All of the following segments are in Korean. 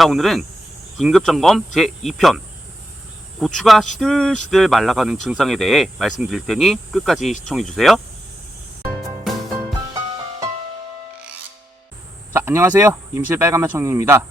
자, 오늘은 긴급점검 제2편 고추가 시들시들 말라가는 증상에 대해 말씀드릴 테니 끝까지 시청해주세요. 자, 안녕하세요. 임실 빨간맛청년입니다.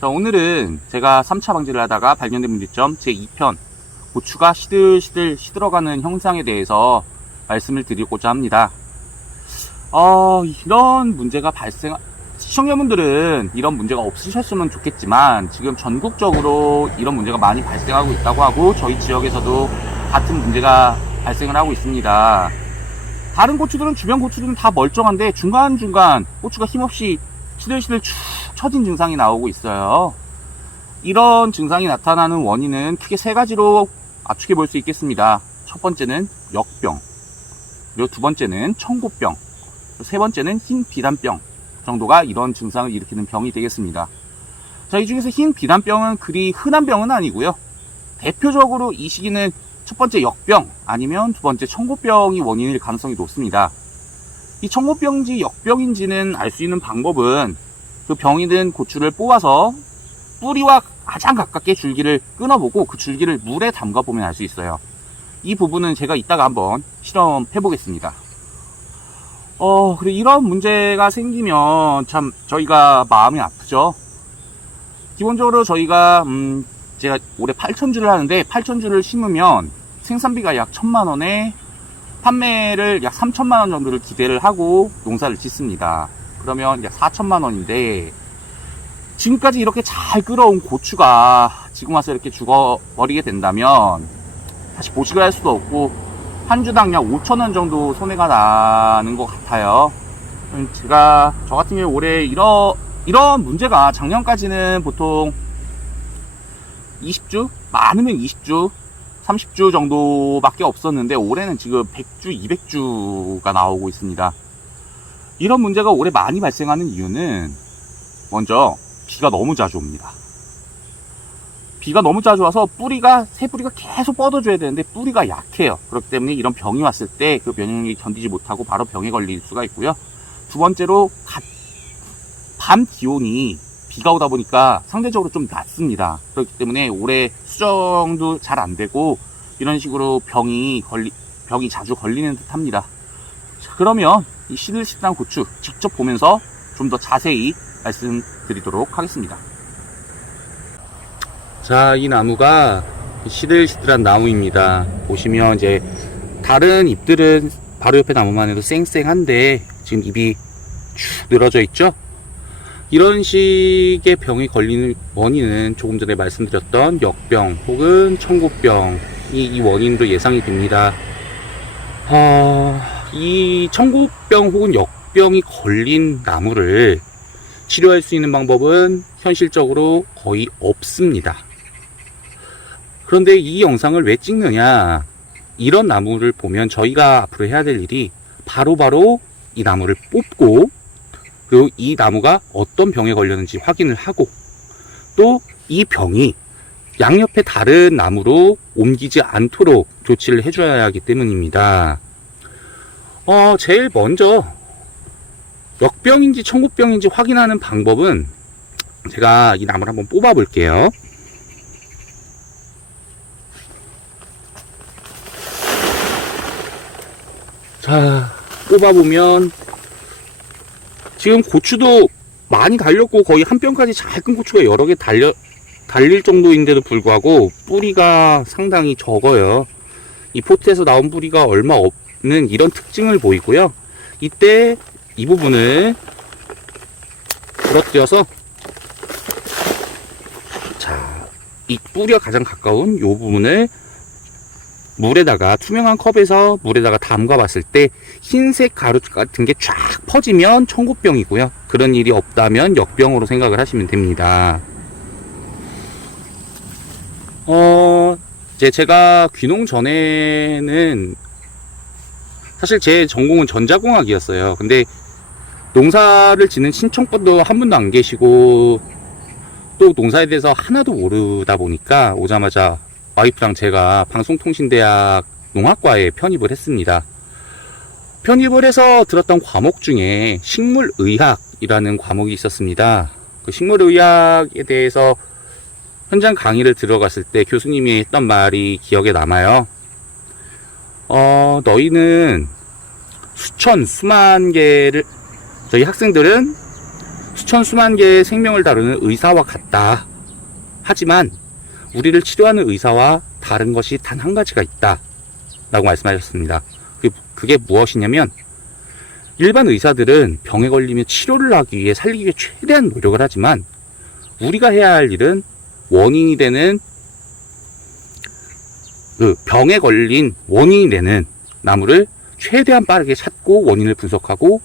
자, 오늘은 제가 3차 방지를 하다가 발견된 문제점 제2편 고추가 시들시들 시들어가는 형상에 대해서 말씀을 드리고자 합니다. 이런 문제가 시청자분들은 이런 문제가 없으셨으면 좋겠지만 지금 전국적으로 이런 문제가 많이 발생하고 있다고 하고 저희 지역에서도 같은 문제가 발생을 하고 있습니다. 다른 고추들은 주변 고추들은 다 멀쩡한데 중간중간 고추가 힘없이 시들시들 축 처진 증상이 나오고 있어요. 이런 증상이 나타나는 원인은 크게 세 가지로 압축해 볼 수 있겠습니다. 첫 번째는 역병, 그리고 두 번째는 청고병, 세 번째는 흰 비단병 정도가 이런 증상을 일으키는 병이 되겠습니다. 자, 이 중에서 흰 비단병은 그리 흔한 병은 아니고요. 대표적으로 이 시기는 첫 번째 역병 아니면 두 번째 청고병이 원인일 가능성이 높습니다. 이 청고병인지 역병인지는 알 수 있는 방법은 그 병이 든 고추를 뽑아서 뿌리와 가장 가깝게 줄기를 끊어보고 그 줄기를 물에 담가보면 알 수 있어요. 이 부분은 제가 이따가 한번 실험해 보겠습니다. 그리고 이런 문제가 생기면 참 저희가 마음이 아프죠. 기본적으로 저희가 제가 올해 8,000주를 하는데 8,000주를 심으면 생산비가 약 1,000만원에 판매를 약 3,000만원 정도를 기대를 하고 농사를 짓습니다. 그러면 약 4,000만원인데 지금까지 이렇게 잘 끌어온 고추가 지금 와서 이렇게 죽어버리게 된다면 다시 보식을 할 수도 없고 한 주당 약 5,000원 정도 손해가 나는 것 같아요. 저 같은 경우에 올해 이런 문제가 작년까지는 보통 20주? 많으면 20주, 30주 정도밖에 없었는데 올해는 지금 100주, 200주가 나오고 있습니다. 이런 문제가 올해 많이 발생하는 이유는 먼저 비가 너무 자주 옵니다. 비가 너무 자주 와서 새 뿌리가 계속 뻗어줘야 되는데 뿌리가 약해요. 그렇기 때문에 이런 병이 왔을 때 그 면역력이 견디지 못하고 바로 병에 걸릴 수가 있고요. 두 번째로 밤 기온이 비가 오다 보니까 상대적으로 좀 낮습니다. 그렇기 때문에 올해 수정도 잘 안 되고 이런 식으로 병이 자주 걸리는 듯 합니다. 자, 그러면 이 시들시들한 고추 직접 보면서 좀 더 자세히 말씀드리도록 하겠습니다. 자, 이 나무가 시들시들한 나무입니다. 보시면 이제 다른 잎들은 바로 옆에 나무만 해도 쌩쌩한데 지금 잎이 쭉 늘어져 있죠? 이런 식의 병이 걸리는 원인은 조금 전에 말씀드렸던 역병 혹은 청고병이 이 원인으로 예상이 됩니다. 이 청고병 혹은 역병이 걸린 나무를 치료할 수 있는 방법은 현실적으로 거의 없습니다. 그런데 이 영상을 왜 찍느냐, 이런 나무를 보면 저희가 앞으로 해야 될 일이 바로바로 이 나무를 뽑고 그리고 이 나무가 어떤 병에 걸렸는지 확인을 하고 또 이 병이 양옆에 다른 나무로 옮기지 않도록 조치를 해줘야 하기 때문입니다. 제일 먼저 역병인지 청고병인지 확인하는 방법은 제가 이 나무를 한번 뽑아 볼게요. 자, 뽑아보면 지금 고추도 많이 달렸고 거의 한 뼘까지 잘 큰 고추가 여러 개 달릴 정도인데도 불구하고 뿌리가 상당히 적어요. 이 포트에서 나온 뿌리가 얼마 없는 이런 특징을 보이고요. 이때 이 부분을 부러뜨려서 이 뿌리가 가장 가까운 이 부분을 물에다가 투명한 컵에서 물에다가 담가 봤을 때 흰색 가루 같은 게 쫙 퍼지면 청고병이고요. 그런 일이 없다면 역병으로 생각을 하시면 됩니다. 제가 귀농 전에는 사실 제 전공은 전자공학이었어요. 근데 농사를 짓는 친척분도 한 분도 안 계시고 또 농사에 대해서 하나도 모르다 보니까 오자마자 와이프랑 제가 방송통신대학 농학과에 편입을 했습니다. 편입을 해서 들었던 과목 중에 식물의학이라는 과목이 있었습니다. 그 식물의학에 대해서 현장 강의를 들어갔을 때 교수님이 했던 말이 기억에 남아요. 너희는 수만 개를, 저희 학생들은 수만 개의 생명을 다루는 의사와 같다. 하지만 우리를 치료하는 의사와 다른 것이 단 한 가지가 있다. 라고 말씀하셨습니다. 그게 무엇이냐면, 일반 의사들은 병에 걸리면 치료를 하기 위해 살리기 위해 최대한 노력을 하지만, 우리가 해야 할 일은 원인이 되는, 병에 걸린 원인이 되는 나무를 최대한 빠르게 찾고 원인을 분석하고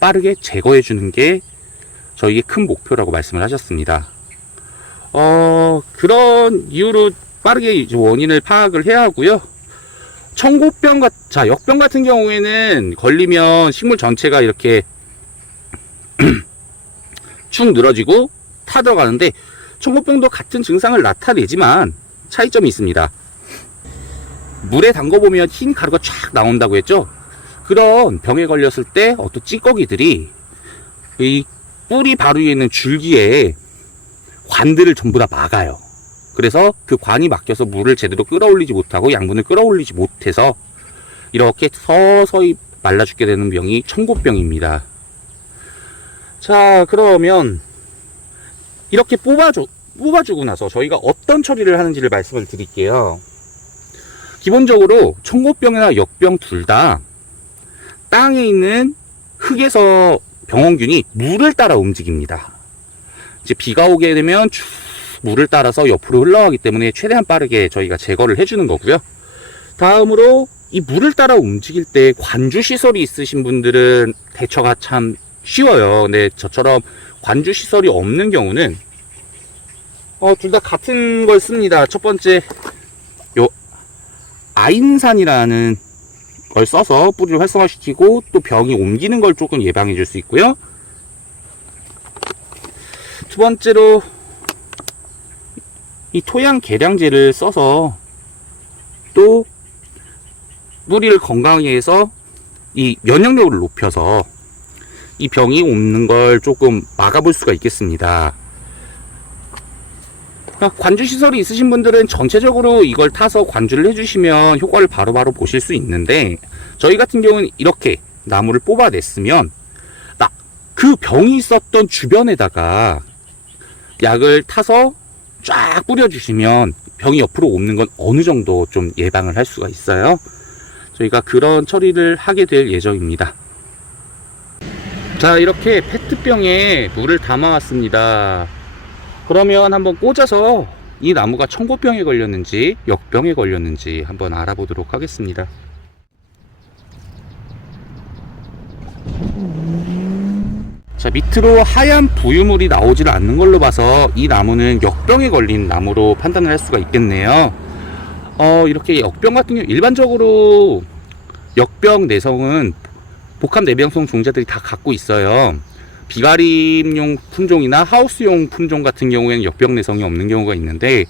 빠르게 제거해 주는 게 저희의 큰 목표라고 말씀을 하셨습니다. 그런 이유로 빠르게 이제 원인을 파악을 해야 하고요. 역병 같은 경우에는 걸리면 식물 전체가 이렇게 축 늘어지고 타들어가는데, 청고병도 같은 증상을 나타내지만 차이점이 있습니다. 물에 담궈보면 흰 가루가 쫙 나온다고 했죠. 그런 병에 걸렸을 때 어떤 찌꺼기들이 이 뿌리 바로 위에 있는 줄기에 관들을 전부 다 막아요. 그래서 그 관이 막혀서 물을 제대로 끌어올리지 못하고 양분을 끌어올리지 못해서 이렇게 서서히 말라 죽게 되는 병이 청고병입니다. 자, 그러면 이렇게 뽑아주고 나서 저희가 어떤 처리를 하는지를 말씀을 드릴게요. 기본적으로 청고병이나 역병 둘 다 땅에 있는 흙에서 병원균이 물을 따라 움직입니다. 이제 비가 오게 되면 물을 따라서 옆으로 흘러가기 때문에 최대한 빠르게 저희가 제거를 해주는 거고요. 다음으로 이 물을 따라 움직일 때 관주 시설이 있으신 분들은 대처가 참 쉬워요. 근데 저처럼 관주 시설이 없는 경우는 둘 다 같은 걸 씁니다. 첫 번째, 요 아인산이라는 걸 써서 뿌리를 활성화시키고 또 병이 옮기는 걸 조금 예방해 줄 수 있고요. 두 번째로 이 토양 계량제를 써서 또 뿌리를 건강하게 해서 이 면역력을 높여서 이 병이 옮는 걸 조금 막아볼 수가 있겠습니다. 관주 시설이 있으신 분들은 전체적으로 이걸 타서 관주를 해주시면 효과를 바로바로 보실 수 있는데, 저희 같은 경우는 이렇게 나무를 뽑아냈으면 그 병이 있었던 주변에다가 약을 타서 쫙 뿌려주시면 병이 옆으로 옮는 건 어느 정도 좀 예방을 할 수가 있어요. 저희가 그런 처리를 하게 될 예정입니다. 자, 이렇게 페트병에 물을 담아왔습니다. 그러면 한번 꽂아서 이 나무가 청고병에 걸렸는지 역병에 걸렸는지 한번 알아보도록 하겠습니다. 자, 밑으로 하얀 부유물이 나오지를 않는 걸로 봐서 이 나무는 역병에 걸린 나무로 판단을 할 수가 있겠네요. 이렇게 역병 같은 경우 일반적으로 역병 내성은 복합 내병성 종자들이 다 갖고 있어요. 비가림용 품종이나 하우스용 품종 같은 경우에는 역병 내성이 없는 경우가 있는데,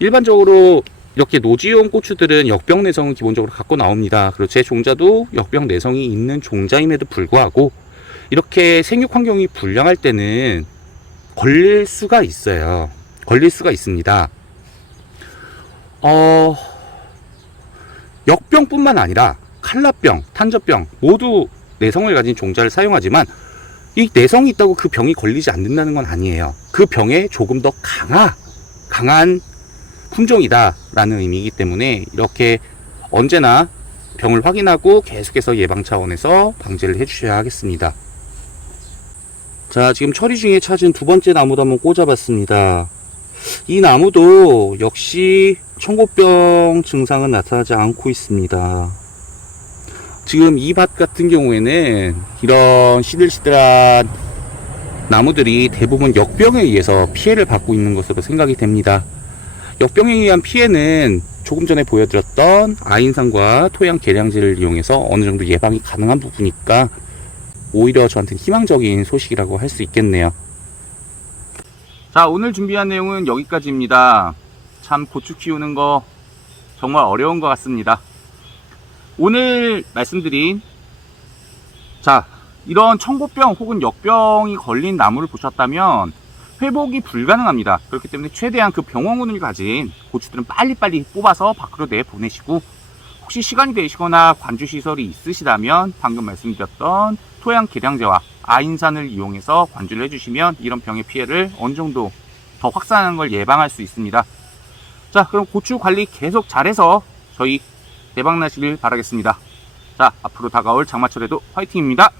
일반적으로 이렇게 노지용 고추들은 역병 내성은 기본적으로 갖고 나옵니다. 그리고 제 종자도 역병 내성이 있는 종자임에도 불구하고 이렇게 생육 환경이 불량할 때는 걸릴 수가 있어요. 걸릴 수가 있습니다. 역병뿐만 아니라 칼라병, 탄저병 모두 내성을 가진 종자를 사용하지만 이 내성이 있다고 그 병이 걸리지 않는다는 건 아니에요. 그 병에 조금 더 강한 품종이다 라는 의미이기 때문에 이렇게 언제나 병을 확인하고 계속해서 예방 차원에서 방제를 해 주셔야 하겠습니다. 자, 지금 처리 중에 찾은 두 번째 나무도 한번 꽂아봤습니다. 이 나무도 역시 청고병 증상은 나타나지 않고 있습니다. 지금 이 밭 같은 경우에는 이런 시들시들한 나무들이 대부분 역병에 의해서 피해를 받고 있는 것으로 생각이 됩니다. 역병에 의한 피해는 조금 전에 보여드렸던 아인산과 토양 계량제를 이용해서 어느 정도 예방이 가능한 부분이니까 오히려 저한테는 희망적인 소식이라고 할 수 있겠네요. 자, 오늘 준비한 내용은 여기까지입니다. 참 고추 키우는 거 정말 어려운 것 같습니다. 오늘 말씀드린 이런 청고병 혹은 역병이 걸린 나무를 보셨다면 회복이 불가능합니다. 그렇기 때문에 최대한 그 병원군을 가진 고추들은 빨리빨리 뽑아서 밖으로 내보내시고, 혹시 시간이 되시거나 관주시설이 있으시다면 방금 말씀드렸던 토양 계량제와 아인산을 이용해서 관주를 해주시면 이런 병의 피해를 어느 정도 더 확산하는 걸 예방할 수 있습니다. 자, 그럼 고추 관리 계속 잘해서 저희 대박 나시길 바라겠습니다. 자, 앞으로 다가올 장마철에도 화이팅입니다.